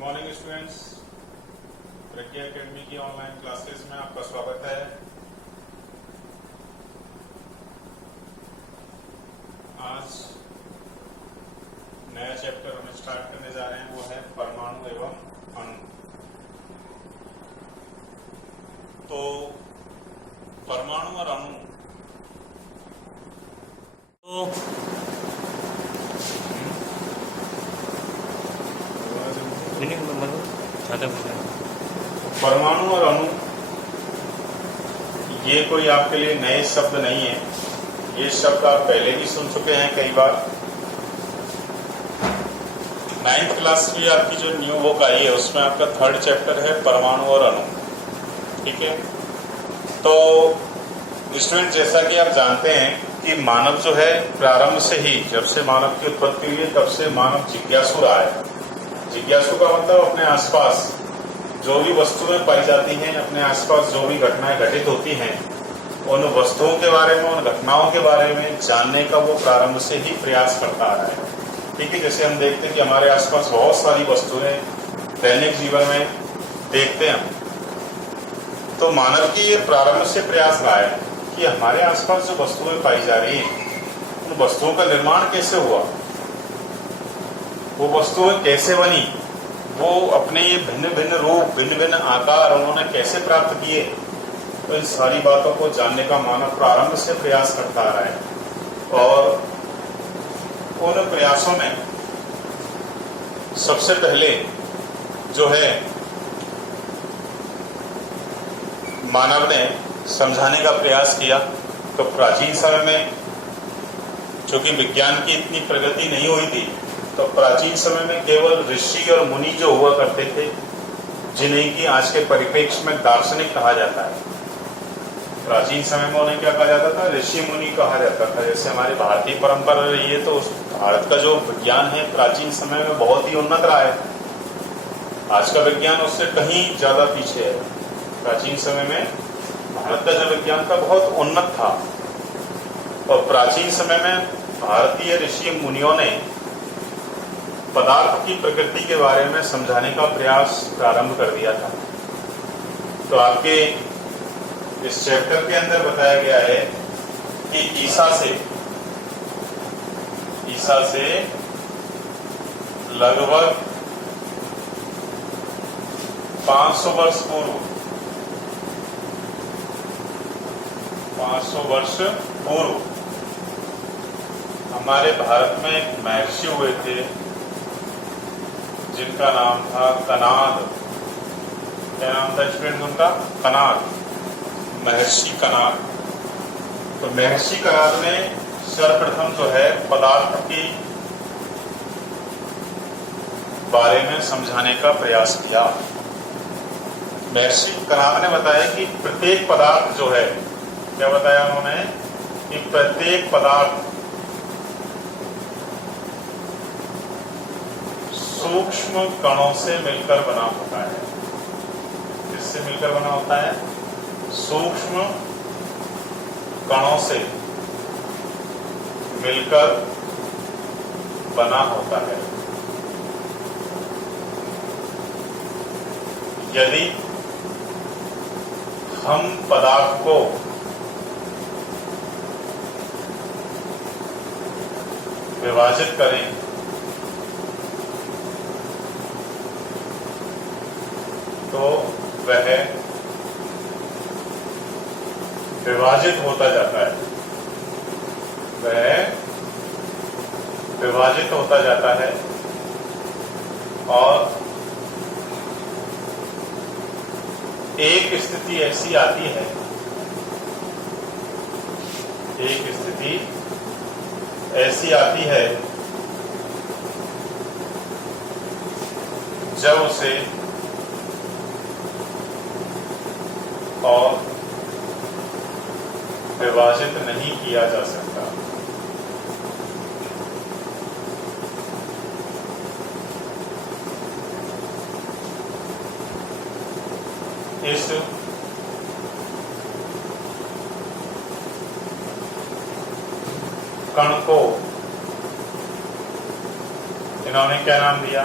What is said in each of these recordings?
Morning students, प्रज्ञा academy की online classes में आपका स्वागत है। आज नया चैप्टर हम स्टार्ट करने जा रहे हैं, वो है परमाणु एवं अणु। तो परमाणु और अणु परमाणु और अणु ये कोई आपके लिए नए शब्द नहीं है। ये शब्द आप पहले भी सुन चुके हैं कई बार। 9th क्लास की आपकी जो न्यू बुक आई है उसमें आपका 3rd चैप्टर है परमाणु और अणु। ठीक है, तो स्टूडेंट जैसा कि आप जानते हैं कि मानव जो है प्रारंभ से ही, जब से मानव की उत्पत्ति हुई है तब से मानव जिज्ञासु रहा है। जिज्ञासु का मतलब अपने आसपास जो भी वस्तुएं पाई जाती हैं, अपने आसपास जो भी घटनाएं घटित होती हैं, उन वस्तुओं के बारे में, उन घटनाओं के बारे में जानने का वो प्रारंभ से ही प्रयास करता आ रहा है। ठीक है, जैसे हम देखते हैं कि हमारे आसपास बहुत सारी वस्तुएं दैनिक जीवन में देखते हैं, तो मानव की ये प्रारंभ से प्रयास रहा है कि हमारे आसपास जो वस्तुएं पाई जा रही हैं, उन वस्तुओं का निर्माण कैसे हुआ, वो वस्तुएं कैसे बनी, वो अपने ये भिन्न भिन्न रूप, भिन्न भिन्न आकार उन्होंने कैसे प्राप्त किए। तो इन सारी बातों को जानने का मानव प्रारंभ से प्रयास करता आ रहा है। और उन प्रयासों में सबसे पहले जो है मानव ने समझाने का प्रयास किया। तो प्राचीन समय में चूंकि विज्ञान की इतनी प्रगति नहीं हुई थी, तो प्राचीन समय में केवल ऋषि और मुनि जो हुआ करते थे, जिन्हें कि आज के परिप्रेक्ष्य में दार्शनिक कहा जाता है। प्राचीन समय में उन्हें क्या कहा जाता था? ऋषि मुनि कहा जाता था। जैसे हमारी भारतीय परंपरा रही है, तो भारत का जो विज्ञान है प्राचीन समय में बहुत ही उन्नत रहा है। आज का विज्ञान उससे कहीं ज्यादा पीछे है। प्राचीन समय में भारत का जो विज्ञान था बहुत उन्नत था, और प्राचीन समय में भारतीय ऋषि मुनियों ने पदार्थ की प्रकृति के बारे में समझाने का प्रयास प्रारंभ कर दिया था। तो आपके इस चैप्टर के अंदर बताया गया है कि ईसा से लगभग 500 वर्ष पूर्व 500 वर्ष पूर्व हमारे भारत में एक महर्षि हुए थे जिनका नाम था कनाद। क्या नाम था स्टूडेंट उनका? कनाद, महर्षि कनाद। तो महर्षि कनाद ने सर्वप्रथम जो है पदार्थ की बारे में समझाने का प्रयास किया। महर्षि कनाद ने बताया कि प्रत्येक पदार्थ जो है, क्या बताया उन्होंने? कि प्रत्येक पदार्थ सूक्ष्म कणों से मिलकर बना होता है। किससे मिलकर बना होता है? सूक्ष्म कणों से मिलकर बना होता है। यदि हम पदार्थ को विभाजित करें तो वह विभाजित होता जाता है। वह विभाजित होता जाता है और एक स्थिति ऐसी आती है, एक स्थिति ऐसी आती है जब उसे और विभाजित नहीं किया जा सकता। इस कण को इन्होंने क्या नाम दिया?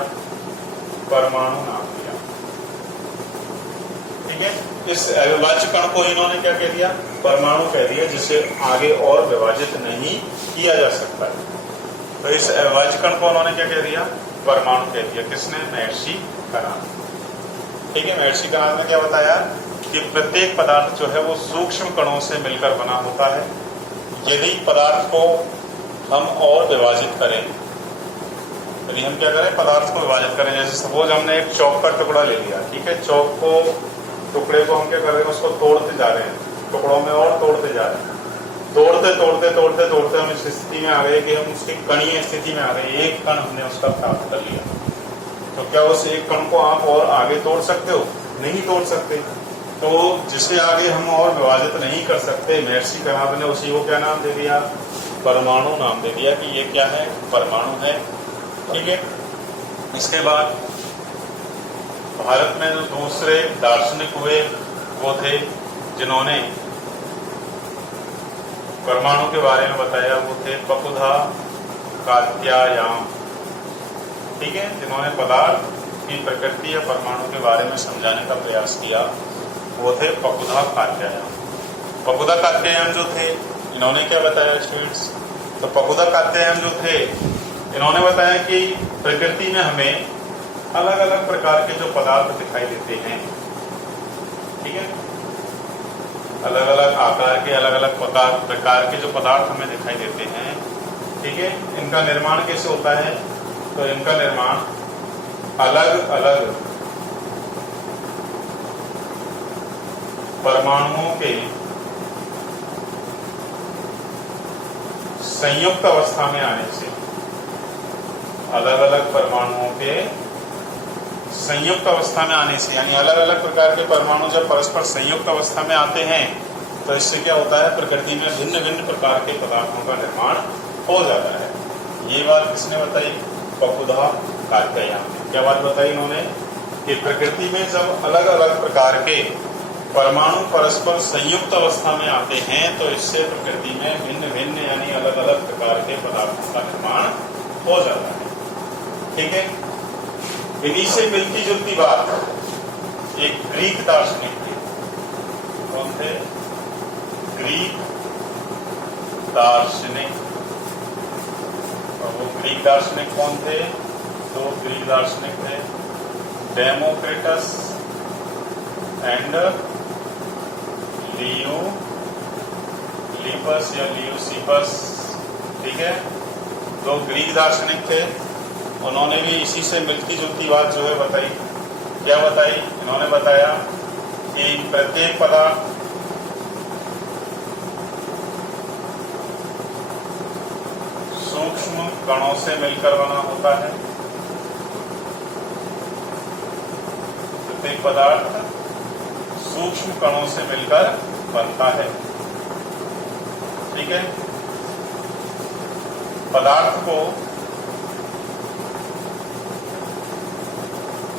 परमाणु नाम दिया। ठीक है, इस अविभाज्य कण को इन्होंने क्या कह दिया? परमाणु कह दिया, जिसे आगे और विभाजित नहीं किया जा सकता है। तो इस अविभाज्य कण को उन्होंने क्या कह दिया? परमाणु कह दिया। किसने? महर्षि कणाद। ठीक है, महर्षि कणाद ने क्या बताया कि प्रत्येक पदार्थ जो है वो सूक्ष्म कणों से मिलकर बना होता है। यदि पदार्थ को हम और विभाजित करें, यदि हम क्या करें? पदार्थ को विभाजित करें। जैसे सपोज हमने एक चौक का टुकड़ा ले लिया, ठीक है, चौक को टुकड़े को हम क्या कर रहे हैं? उसको तोड़ते जा रहे हैं, टुकड़ों में और तोड़ते जा रहे हैं। तोड़ते तोड़ते तोड़ते तोड़ते हम इस स्थिति में आ गए कि हम उसकी कणीय स्थिति में आ गए। एक कण हमने उसका प्राप्त कर लिया। तो क्या उस एक कण को आप और आगे तोड़ सकते हो? नहीं तोड़ सकते। तो जिसे आगे हम और विभाजित नहीं कर सकते, महर्षि कणाद ने उसी को क्या नाम दे दिया? परमाणु नाम दे दिया कि ये क्या है? परमाणु है। ठीक है, इसके बाद भारत में जो दूसरे दार्शनिक हुए वो थे जिन्होंने परमाणु के बारे में बताया, वो थे पपुधा कात्यायान। ठीक है, जिन्होंने पदार्थ की प्रकृति या परमाणु के बारे में समझाने का प्रयास किया, वो थे पपुधा कात्यायान। पपुधा कात्यायान जो थे, इन्होंने क्या बताया स्टूडेंट्स? तो पपुधा कात्यायान जो थे, इन्होंने बताया कि प्रकृति में हमें अलग अलग प्रकार के जो पदार्थ दिखाई देते हैं, ठीक है, अलग अलग आकार के, अलग अलग प्रकार के जो पदार्थ हमें दिखाई देते हैं, ठीक है, इनका निर्माण कैसे होता है? तो इनका निर्माण अलग अलग परमाणुओं के संयुक्त अवस्था में आने से, अलग अलग परमाणुओं के संयुक्त अवस्था में आने से, यानी अलग अलग प्रकार के परमाणु जब परस्पर संयुक्त अवस्था में आते हैं तो इससे क्या होता है? प्रकृति में भिन्न भिन्न प्रकार के पदार्थों का निर्माण हो जाता है। ये बात किसने बताई? पपुधा कात्यायान ने। क्या बात बताई इन्होंने? कि प्रकृति में जब अलग अलग प्रकार के परमाणु परस्पर संयुक्त अवस्था में आते हैं तो इससे प्रकृति में भिन्न भिन्न यानी अलग अलग प्रकार के पदार्थों का निर्माण हो जाता है। ठीक है, इन्हीं से मिलती जुलती बात एक ग्रीक दार्शनिक थे। कौन थे? ग्रीक दार्शनिक। और वो ग्रीक दार्शनिक कौन थे? तो ग्रीक दार्शनिक थे डेमोक्रिटस एंड लियोसिपस या लियोसिपस। ठीक है, दो ग्रीक दार्शनिक थे। उन्होंने भी इसी से मिलती जुलती बात जो है बताई। क्या बताई? इन्होंने बताया कि प्रत्येक पदार्थ सूक्ष्म कणों से मिलकर बना होता है। प्रत्येक पदार्थ सूक्ष्म कणों से मिलकर बनता है। ठीक है, पदार्थ को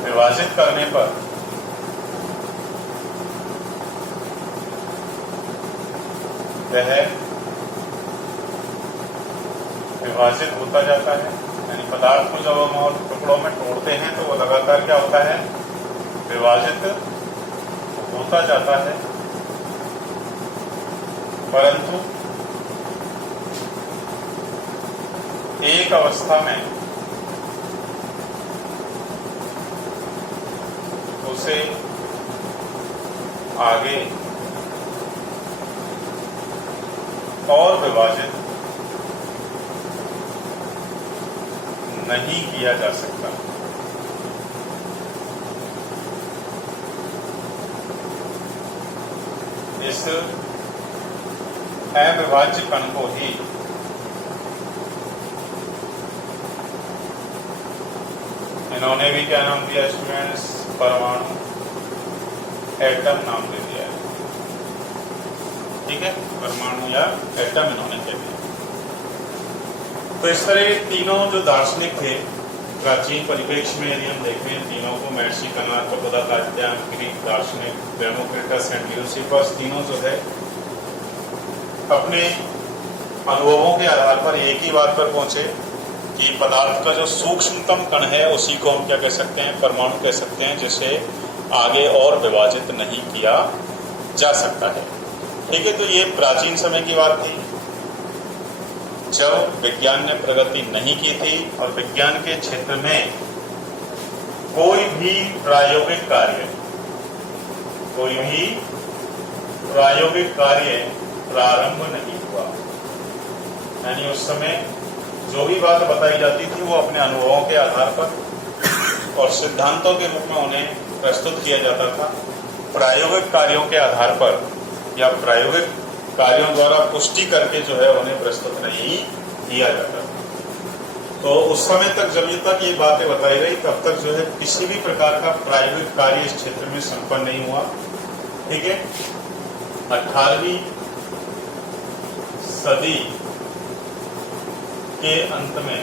विभाजित करने पर वह विभाजित होता जाता है। यानी पदार्थ को जब हम और टुकड़ों में तोड़ते हैं तो वो लगातार क्या होता है? विभाजित होता जाता है। परंतु एक अवस्था में उसे आगे और विभाजित नहीं किया जा सकता। इस अविभाज्य कण को ही इन्होंने भी क्या नाम दिया स्टूडेंट्स? परमाणु, एटम नाम दे दिया है। ठीक है, परमाणु या एटम इन्होंने कह दिया। तो इस तरह तीनों जो दार्शनिक थे प्राचीन परिप्रेक्ष्य में, यदि हम देखें तीनों को, महर्षि कणाद, पपुधा कात्यायन, ग्रीक दार्शनिक डेमोक्रिटस एंड लियोसिपस, तीनों जो है अपने अनुभवों के आधार पर एक ही बात पर पहुंचे कि पदार्थ का जो सूक्ष्मतम कण है उसी को हम क्या कह सकते हैं, परमाणु कह सकते हैं, जिसे आगे और विभाजित नहीं किया जा सकता है। ठीक है, तो ये प्राचीन समय की बात थी जब विज्ञान ने प्रगति नहीं की थी और विज्ञान के क्षेत्र में कोई भी प्रायोगिक कार्य प्रारंभ नहीं हुआ। यानी उस समय जो भी बात बताई जाती थी वो अपने अनुभवों के आधार पर और सिद्धांतों के रूप में उन्हें प्रस्तुत किया जाता था। प्रायोगिक कार्यों के आधार पर या प्रायोगिक कार्यों द्वारा पुष्टि करके जो है उन्हें प्रस्तुत नहीं किया जाता था। तो उस समय तक जब तक ये बातें बताई गई तब तक जो है किसी भी प्रकार का प्रायोगिक कार्य इस क्षेत्र में संपन्न नहीं हुआ। ठीक है, 18वीं सदी के अंत में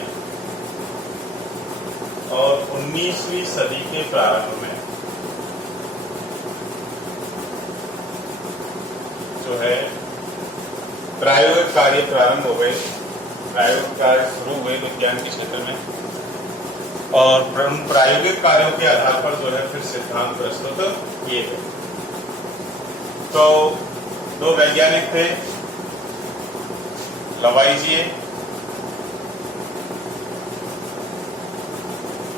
और 19वीं सदी के प्रारंभ में जो है प्रायोगिक कार्य प्रारंभ हो गए, प्रायोगिक कार्य शुरू हुए विज्ञान के क्षेत्र में और प्रायोगिक कार्यों के आधार पर जो है फिर सिद्धांत प्रस्तुत किए गए। तो दो वैज्ञानिक थे, लवाइजिए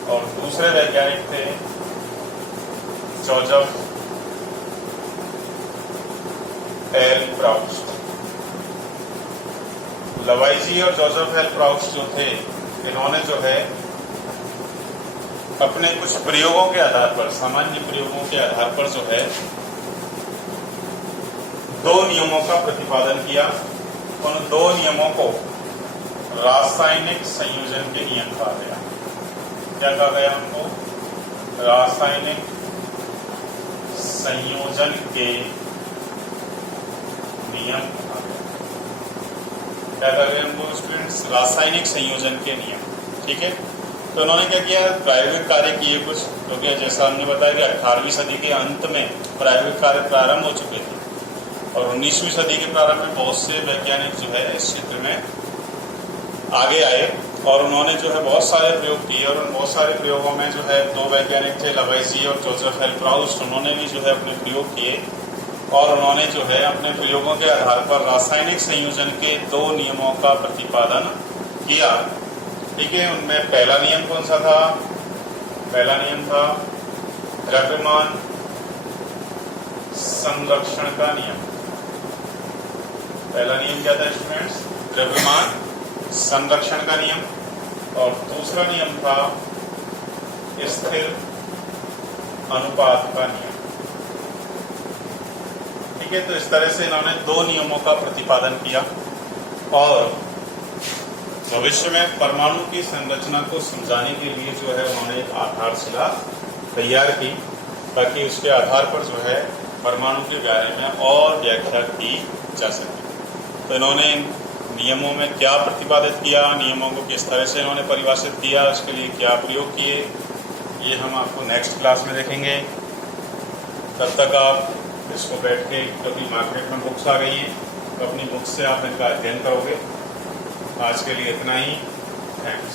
और दूसरे वैज्ञानिक थे जोसेफ एल प्राउस्ट। लवाइजिए और जोसेफ एल प्राउस्ट जो थे, इन्होंने जो है अपने कुछ प्रयोगों के आधार पर, सामान्य प्रयोगों के आधार पर जो है दो नियमों का प्रतिपादन किया। उन दो नियमों को रासायनिक संयोजन के नियम कहा गया। क्या कहा गया उनको? रासायनिक संयोजन के नियम कहा गया। क्या कहा गया उनको स्टूडेंट्स? रासायनिक संयोजन के नियम। ठीक है, तो उन्होंने क्या किया? प्रायोगिक कार्य किए कुछ, क्योंकि जैसा हमने बताया कि 18वीं सदी के अंत में प्रायोगिक कार्य प्रारंभ हो चुके थे और 19वीं सदी के प्रारंभ में बहुत से वैज्ञानिक जो है इस क्षेत्र में आगे आए और उन्होंने जो है बहुत सारे प्रयोग किए और उन बहुत सारे प्रयोगों में जो है दो वैज्ञानिक थे, लवाइजिए और जोसेफ एल प्राउस्ट। उन्होंने भी जो है अपने प्रयोग किए और उन्होंने जो है अपने प्रयोगों के आधार पर रासायनिक संयोजन के दो नियमों का प्रतिपादन किया। ठीक है, उनमें पहला नियम कौन सा था? पहला नियम था द्रव्यमान संरक्षण का नियम। पहला नियम क्या था स्टूडेंट्स? द्रव्यमान संरक्षण का नियम। और दूसरा नियम था स्थिर अनुपात का नियम। ठीक है, तो इस तरह से इन्होंने दो नियमों का प्रतिपादन किया और भविष्य में परमाणु की संरचना को समझाने के लिए जो है उन्होंने एक आधारशिला तैयार की ताकि उसके आधार पर जो है परमाणु के बारे में और व्याख्या की जा सके। तो इन्होंने नियमों में क्या प्रतिपादित किया, नियमों को किस तरह से इन्होंने परिभाषित किया, उसके लिए क्या प्रयोग किए, ये हम आपको नेक्स्ट क्लास में देखेंगे। तब तक आप इसको बैठ के, क्योंकि मार्केट में बुक्स आ गई हैं, तो अपनी बुक्स से आप इनका अध्ययन करोगे। आज के लिए इतना ही। थैंक्स।